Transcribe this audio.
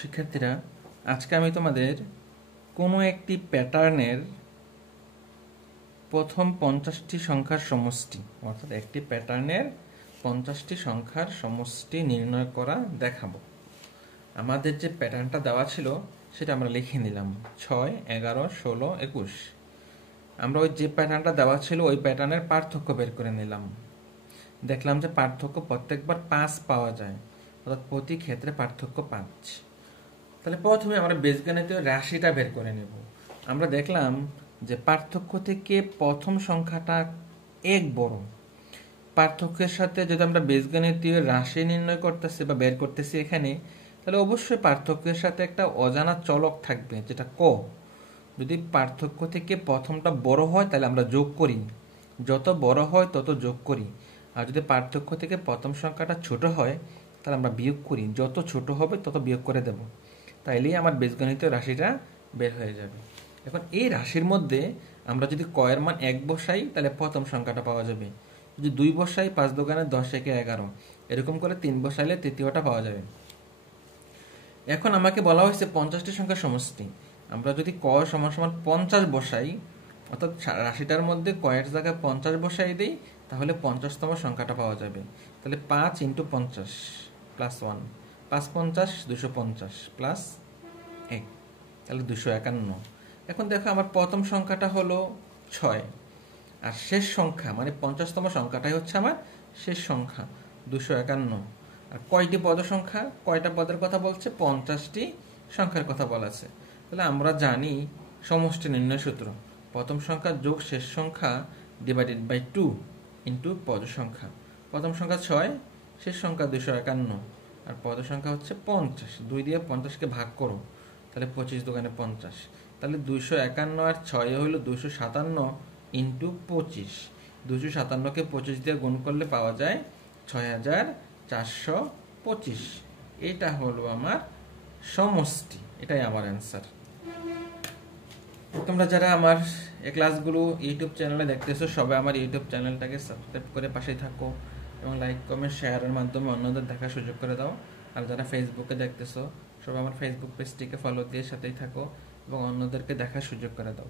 শিক্ষার্থীরা, আজকে আমি তোমাদের কোনো একটি প্যাটার্নের প্রথম 50টি সংখ্যার সমষ্টি, অর্থাৎ একটি প্যাটার্নের 50টি সংখ্যার সমষ্টি নির্ণয় করা দেখাবো। আমাদের যে প্যাটার্নটা দেওয়া ছিল সেটা আমরা লিখে নিলাম 6, 11, 16, 21। আমরা ওই যে প্যাটার্নটা দেওয়া ছিল ওই প্যাটার্নের পার্থক্য বের করে নিলাম। দেখলাম যে পার্থক্য প্রত্যেকবার 5 পাওয়া যায়, অর্থাৎ প্রতি ক্ষেত্রে পার্থক্য 5। তাহলে প্রথমে আমরা বীজগণিতীয় রাশিটা বের করে নেব। আমরা দেখলাম যে পার্থক্য থেকে প্রথম সংখ্যাটা 1 বড়। পার্থক্যের সাথে যদি আমরা বীজগণিতীয় রাশি নির্ণয় করতেছি বা বের করতেছি এখানে, তাহলে অবশ্যই পার্থক্যের সাথে একটা অজানা চলক থাকবে, যেটা ক। যদি পার্থক্য থেকে প্রথমটা বড় হয় তাহলে আমরা যোগ করি, যত বড় হয় তত যোগ করি। আর যদি পার্থক্য থেকে প্রথম সংখ্যাটা ছোট হয় তাহলে আমরা বিয়োগ করি, যত ছোট হবে তত বিয়োগ করে দেব। তাইলেই আমার বীজগণিতীয় রাশিটা বের হয়ে যাবে। এখন এই রাশির মধ্যে আমরা যদি ক এর মান 1 বসাই তাহলে প্রথম সংখ্যাটা পাওয়া যাবে। যদি 2 বসাই 5 দোকানে 10 একে 11, এরকম করে 3 বসাইলে তৃতীয়টা পাওয়া যাবে। এখন আমাকে বলা হয়েছে 50টি সংখ্যার সমষ্টি। আমরা যদি ক সমান সমান 50 বসাই, অর্থাৎ রাশিটার মধ্যে কয়ের জায়গায় 50 বসাই দিই, তাহলে 50তম সংখ্যাটা পাওয়া যাবে। তাহলে 5 × 50 প্লাস 1, 5 50 250 প্লাস 1, তাহলে 251। এখন দেখো আমার প্রথম সংখ্যাটা হলো 6, আর শেষ সংখ্যা মানে 50তম সংখ্যাটাই হচ্ছে আমার শেষ সংখ্যা 251। আর কয়টি পদ সংখ্যা, কয়টা পদের কথা বলছে? 50টি সংখ্যার কথা বলা আছে। তাহলে আমরা জানি সমষ্টি নির্ণয় সূত্র, প্রথম সংখ্যা যোগ শেষ সংখ্যা ডিভাইডেড বাই 2 ইন্টু পদ সংখ্যা। প্রথম সংখ্যা 6, শেষ সংখ্যা 251, আর পদ সংখ্যা হচ্ছে 50। 2 দিয়ে 50কে ভাগ করো, তাহলে 25 দোকানে 50। তাহলে 251 আর 6 হইল 257 ইন্টু 25। 257কে 25 দিয়ে গুণ করলে পাওয়া যায় 6425। এটা হলো আমার সমষ্টি, এটাই আমার অ্যান্সার। তোমরা যারা আমার এই ক্লাসগুলো ইউটিউব চ্যানেলে দেখতেছো, সবাই আমার ইউটিউব চ্যানেলটাকে সাবস্ক্রাইব করে পাশে থাকো এবং লাইক কমেন্ট শেয়ারের মাধ্যমে অন্যদের দেখার সুযোগ করে দাও। আর যারা ফেসবুকে দেখতেছো, সবাই আমার ফেসবুক পেজটিকে ফলো দিয়ে সাথেই থাকো এবং অন্যদেরকে দেখার সুযোগ করে দাও।